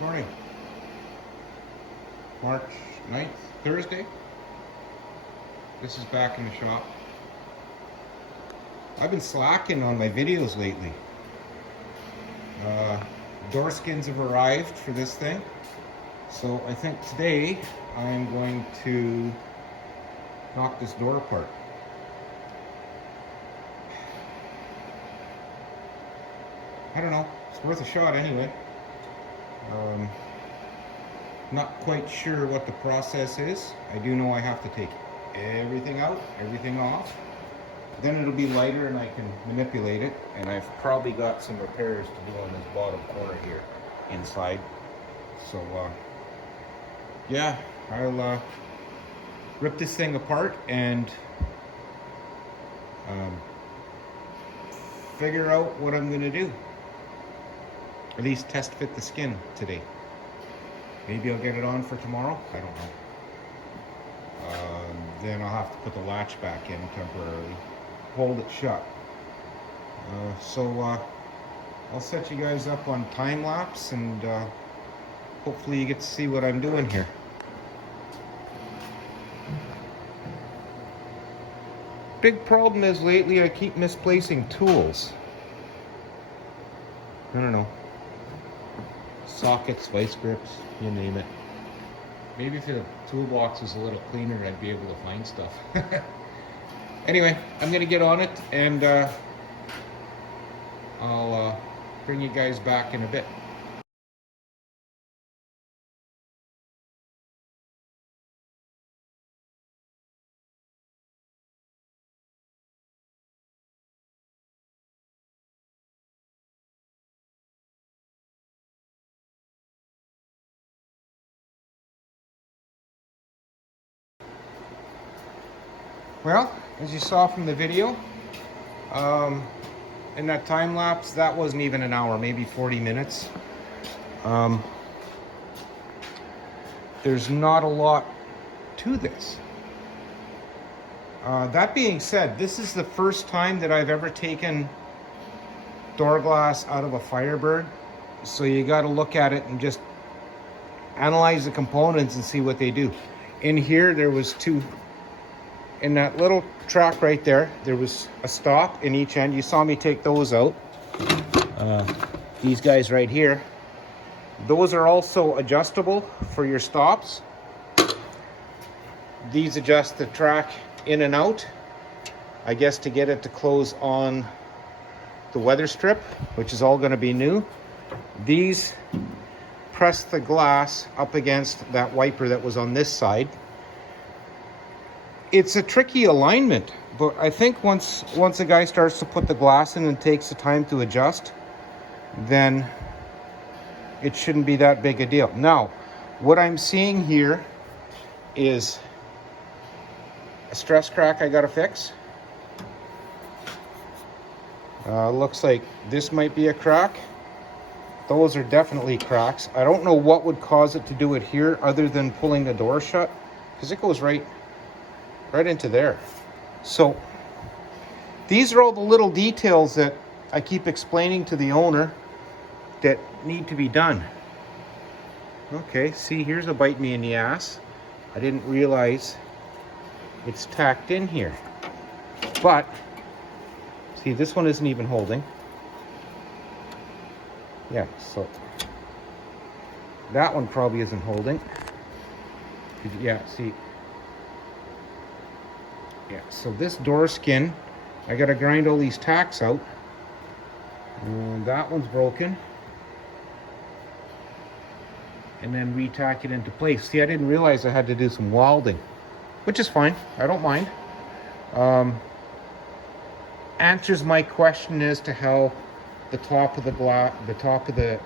Morning, March 9th, Thursday. This is back in the shop. I've been slacking on my videos lately. Door skins have arrived for this thing. So I think today I'm going to knock this door apart. I don't know, it's worth a shot anyway. Not quite sure what the process is. I do know I have to take everything out, everything off. Then it'll be lighter and I can manipulate it. And I've probably got some repairs to do on this bottom corner here inside. So yeah, I'll rip this thing apart and figure out what I'm gonna do. At least test fit the skin today. Maybe I'll get it on for tomorrow. I don't know. Then I'll have to put the latch back in temporarily. Hold it shut. I'll set you guys up on time lapse and hopefully you get to see what I'm doing here. Big problem is lately I keep misplacing tools. I don't know. Sockets, vice grips, you name it. Maybe if the toolbox was a little cleaner, I'd be able to find stuff. Anyway, I'm gonna get on it and I'll bring you guys back in a bit. Well, as you saw from the video, in that time lapse, that wasn't even an hour, maybe 40 minutes. There's not a lot to this. That being said, this is the first time that I've ever taken door glass out of a Firebird. So you got to look at it and just analyze the components and see what they do. In here, there was two. In that little track right there, there was a stop in each end. You saw me take those out. These guys right here. Those are also adjustable for your stops. These adjust the track in and out, I guess, to get it to close on the weather strip, which is all going to be new. These press the glass up against that wiper that was on this side. It's a tricky alignment, but I think once a guy starts to put the glass in and takes the time to adjust, then it shouldn't be that big a deal. Now, what I'm seeing here is a stress crack I gotta fix. Looks like this might be a crack. Those are definitely cracks. I don't know what would cause it to do it here other than pulling the door shut, because it goes right into there. So these are all the little details that I keep explaining to the owner that need to be done. Okay, see, here's a bite me in the ass. I didn't realize it's tacked in here. But see, this one isn't even holding. Yeah, so that one probably isn't holding. Yeah, see. Yeah, so this door skin, I gotta grind all these tacks out. And that one's broken. And then re-tack it into place. See, I didn't realize I had to do some welding, which is fine. I don't mind. Answers my question as to how the top of the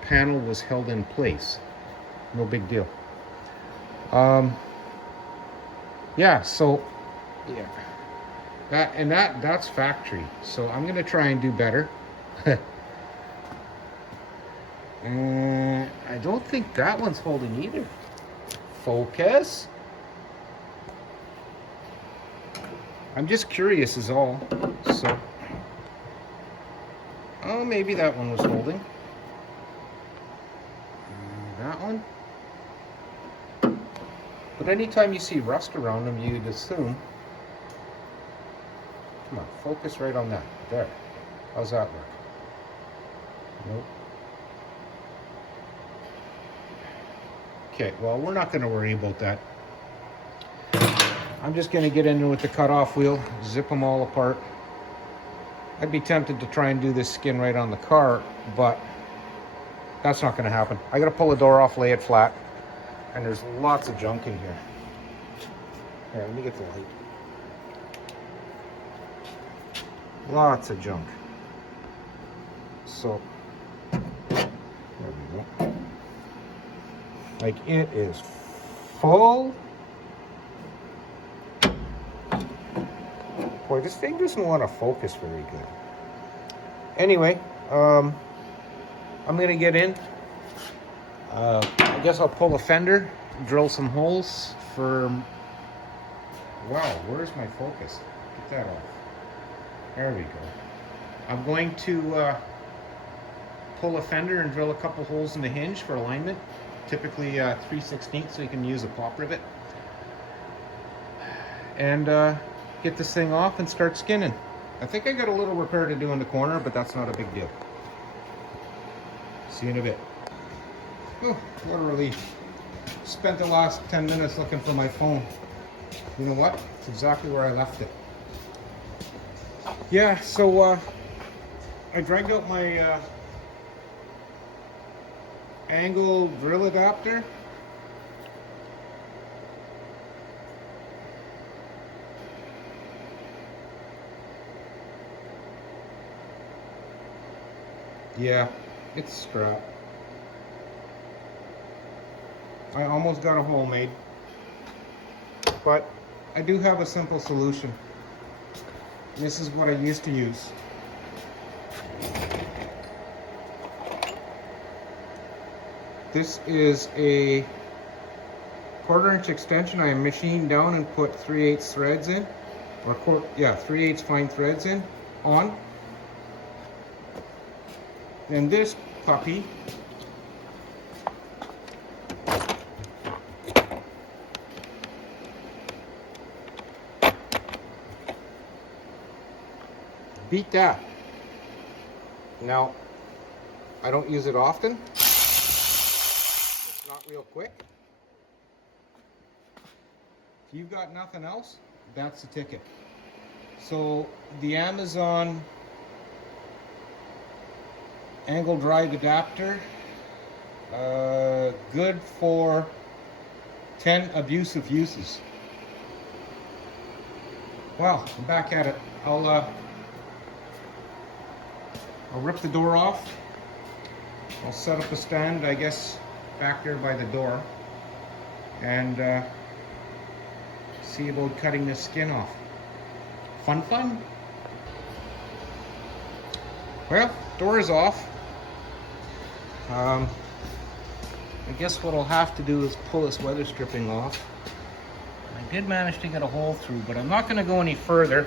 panel was held in place. No big deal. Yeah, so yeah, that's factory. So I'm gonna try and do better. And I don't think that one's holding either. Focus. I'm just curious is all. So, oh, maybe that one was holding. one. But anytime you see rust around them, you'd assume. Come on, focus right on that. There. How's that work? Nope. Okay, well, we're not going to worry about that. I'm just going to get in there with the cutoff wheel, zip them all apart. I'd be tempted to try and do this skin right on the car, but that's not going to happen. I got to pull the door off, lay it flat, and there's lots of junk in here. Here, let me get the light. Lots of junk. So, there we go. Like, it is full. Boy, this thing doesn't want to focus very good. Anyway, I'm gonna get in. I guess I'll pull a fender, drill some holes for. Wow, where's my focus? Get that off. There we go. I'm going to pull a fender and drill a couple holes in the hinge for alignment. Typically 3/16, so you can use a pop rivet. And get this thing off and start skinning. I think I got a little repair to do in the corner, but that's not a big deal. See you in a bit. Oh, what a relief. Spent the last 10 minutes looking for my phone. You know what? It's exactly where I left it. Yeah, so I dragged out my angle drill adapter. Yeah, it's scrap. I almost got a hole made, but I do have a simple solution. This is what I used to use. This is a 1/4 inch extension I machined down and put 3/8 threads in, or 3/8 fine threads in on. And this puppy beat that. Now, I don't use it often. It's not real quick. If you've got nothing else, that's the ticket. So the Amazon angle drive adapter, good for 10 abusive uses. Well, I'm back at it. I'll rip the door off. I'll set up a stand, I guess, back there by the door, and see about cutting this skin off. Fun, fun. Well, door is off. I guess what I'll have to do is pull this weather stripping off. I did manage to get a hole through, but I'm not going to go any further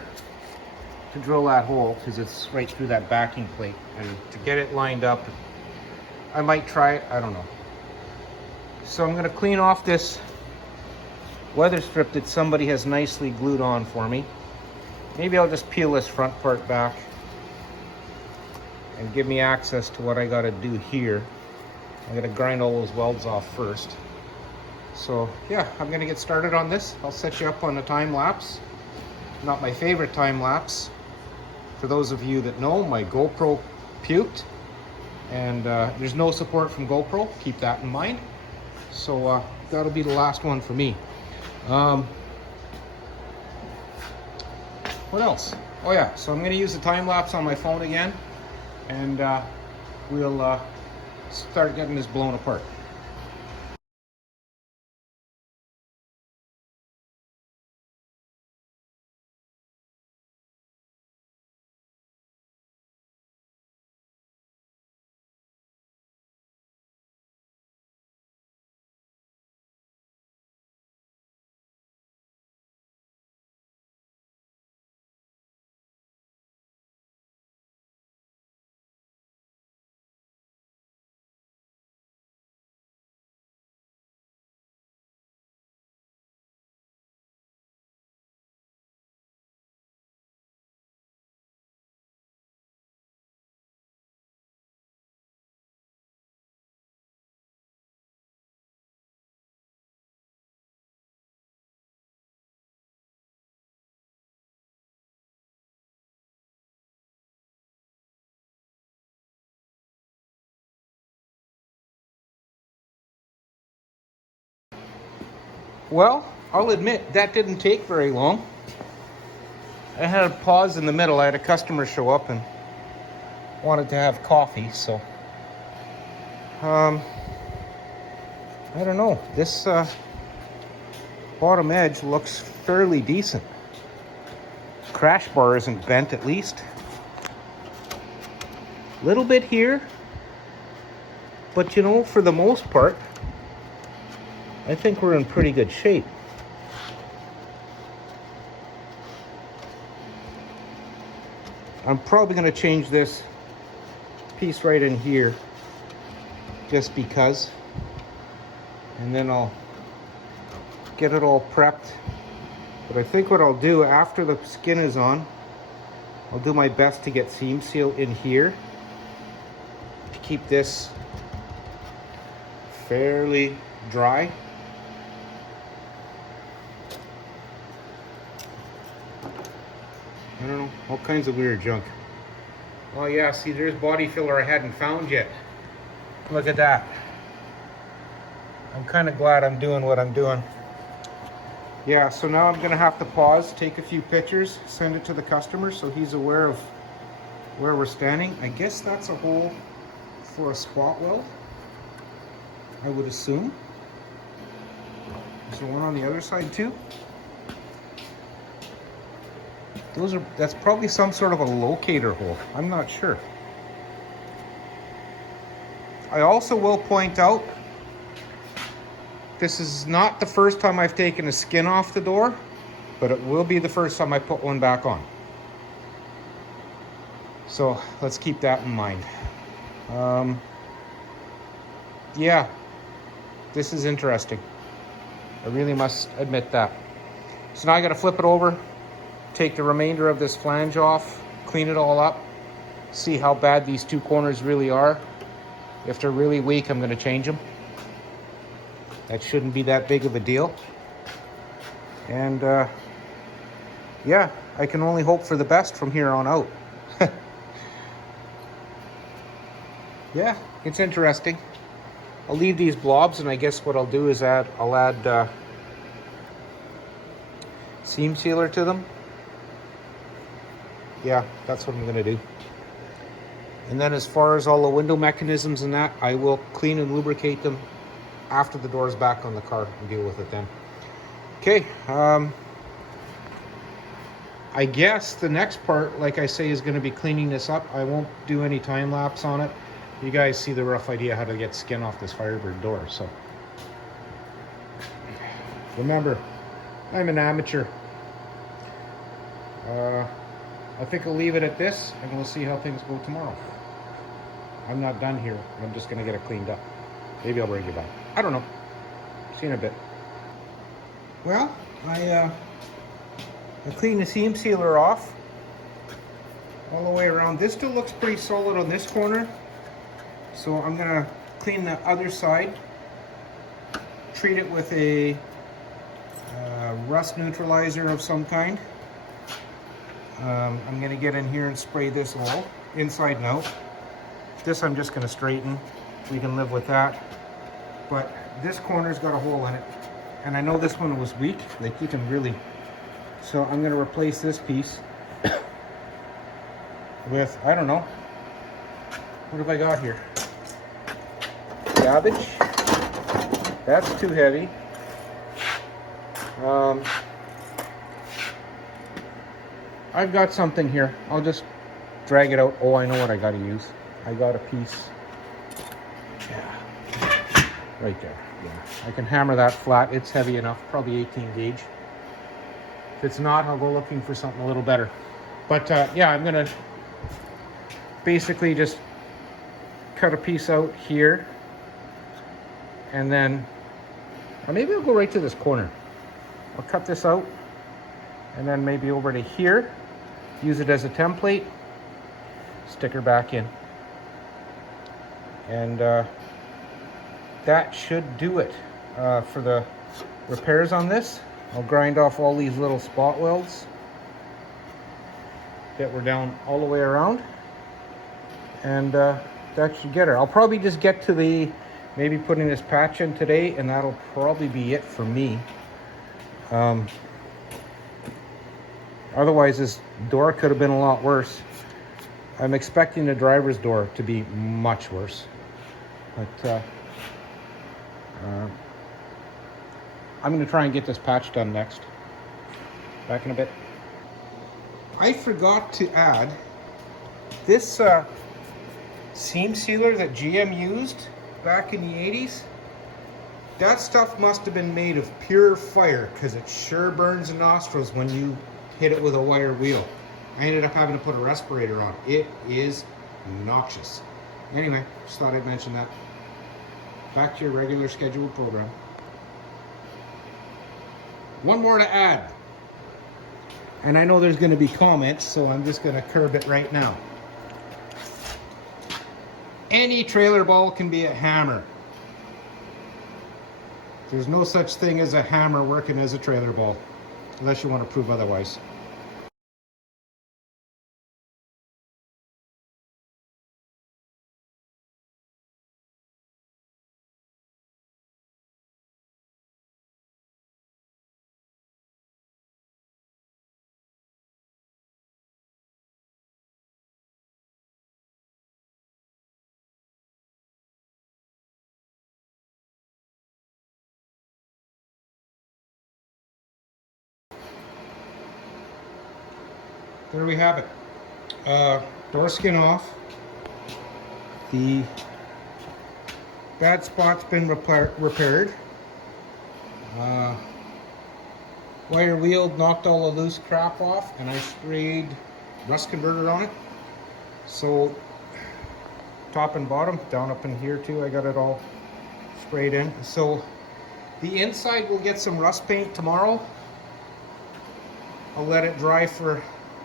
to drill that hole because it's right through that backing plate. And to get it lined up, I might try it, I don't know. So I'm going to clean off this weather strip that somebody has nicely glued on for me. Maybe I'll just peel this front part back and give me access to what I got to do here. I got to grind all those welds off first. So yeah, I'm going to get started on this. I'll set you up on a time lapse. Not my favorite time lapse. For those of you that know, my GoPro puked, and there's no support from GoPro. Keep that in mind. So that'll be the last one for me. What else? Oh yeah, so I'm going to use the time lapse on my phone again, and we'll start getting this blown apart. Well, I'll admit that didn't take very long. I had a pause in the middle. I had a customer show up and wanted to have coffee, so I don't know. This bottom edge looks fairly decent. Crash bar isn't bent, at least. Little bit here, but you know, for the most part, I think we're in pretty good shape. I'm probably going to change this piece right in here just because, and then I'll get it all prepped. But I think what I'll do after the skin is on, I'll do my best to get seam seal in here to keep this fairly dry. I don't know, all kinds of weird junk. Oh yeah, see, there's body filler I hadn't found yet. Look at that. I'm kind of glad I'm doing what I'm doing. Yeah, so now I'm gonna have to pause, take a few pictures, send it to the customer so he's aware of where we're standing. I guess that's a hole for a spot weld, I would assume. Is there one on the other side too? That's probably some sort of a locator hole. I'm not sure. I also will point out, this is not the first time I've taken a skin off the door, but it will be the first time I put one back on. So let's keep that in mind. Yeah, this is interesting. I really must admit that. So now I gotta flip it over, take the remainder of this flange off, clean it all up, see how bad these two corners really are. If they're really weak, I'm gonna change them. That shouldn't be that big of a deal. And yeah, I can only hope for the best from here on out. Yeah, it's interesting. I'll leave these blobs, and I guess what I'll do is I'll add seam sealer to them. Yeah, that's what I'm gonna do. And then as far as all the window mechanisms and that, I will clean and lubricate them after the door's back on the car and deal with it then. Okay, I guess the next part, like I say, is gonna be cleaning this up. I won't do any time lapse on it. You guys see the rough idea how to get skin off this Firebird door, so. Remember, I'm an amateur. I think I'll leave it at this, and we'll see how things go tomorrow. I'm not done here. I'm just gonna get it cleaned up. Maybe I'll bring you back. I don't know. See you in a bit. Well, I cleaned the seam sealer off all the way around. This still looks pretty solid on this corner, so I'm gonna clean the other side, treat it with a rust neutralizer of some kind. I'm gonna get in here and spray this all inside and out. This I'm just gonna straighten. We can live with that. But this corner's got a hole in it. And I know this one was weak, like you can really. So I'm gonna replace this piece with, I don't know. What have I got here? Garbage. That's too heavy. I've got something here. I'll just drag it out. Oh, I know what I gotta use. I got a piece. Yeah. Right there. Yeah. I can hammer that flat. It's heavy enough. Probably 18 gauge. If it's not, I'll go looking for something a little better. But yeah, I'm gonna basically just cut a piece out here. And then, or maybe I'll go right to this corner. I'll cut this out. And then maybe over to here. Use it as a template. Stick her back in. And that should do it for the repairs on this. I'll grind off all these little spot welds that were down all the way around. And that should get her. I'll probably just get to the, maybe putting this patch in today, and that'll probably be it for me. Otherwise, this door could have been a lot worse. I'm expecting the driver's door to be much worse. But I'm going to try and get this patch done next. Back in a bit. I forgot to add this seam sealer that GM used back in the 80s. That stuff must have been made of pure fire, because it sure burns the nostrils when you hit it with a wire wheel. I ended up having to put a respirator on. It is noxious. Anyway, just thought I'd mention that. Back to your regular scheduled program. One more to add. And I know there's going to be comments, so I'm just going to curb it right now. Any trailer ball can be a hammer. There's no such thing as a hammer working as a trailer ball, unless you want to prove otherwise. There we have it. Door skin off. The bad spot's been repaired. Wire wheel knocked all the loose crap off, and I sprayed rust converter on it. So top and bottom, down up in here too, I got it all sprayed in. So the inside will get some rust paint tomorrow. I'll let it dry for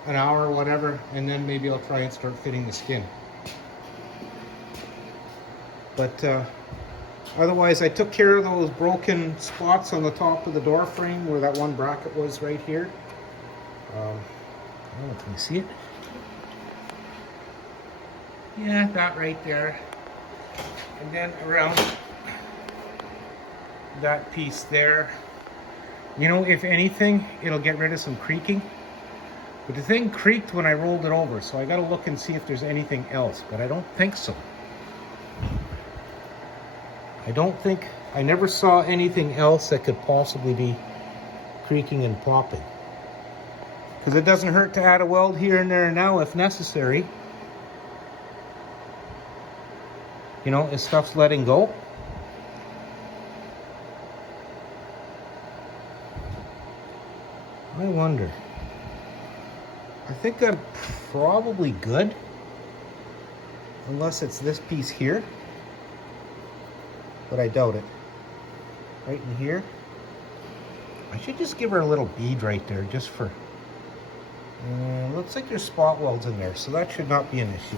an hour or whatever, and then maybe I'll try and start fitting the skin. But otherwise, I took care of those broken spots on the top of the door frame where that one bracket was right here. Oh, can you see it? Yeah, that right there. And then around that piece there. You know, if anything, it'll get rid of some creaking. But the thing creaked when I rolled it over, so I gotta look and see if there's anything else, but I don't think so. I never saw anything else that could possibly be creaking and popping. Because it doesn't hurt to add a weld here and there now if necessary. You know, if stuff's letting go. I wonder. I think I'm probably good. Unless it's this piece here. But I doubt it. Right in here. I should just give her a little bead right there, just for... looks like there's spot welds in there, so that should not be an issue.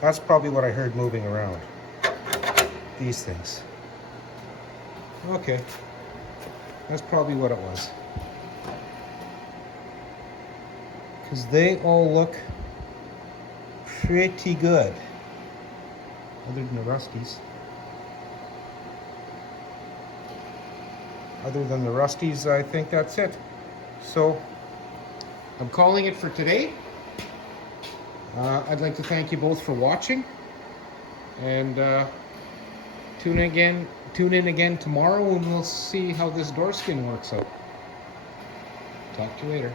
That's probably what I heard moving around. These things. Okay. That's probably what it was. Because they all look pretty good. Other than the rusties. Other than the rusties, I think that's it. So, I'm calling it for today. I'd like to thank you both for watching. And tune in again tomorrow and we'll see how this door skin works out. Talk to you later.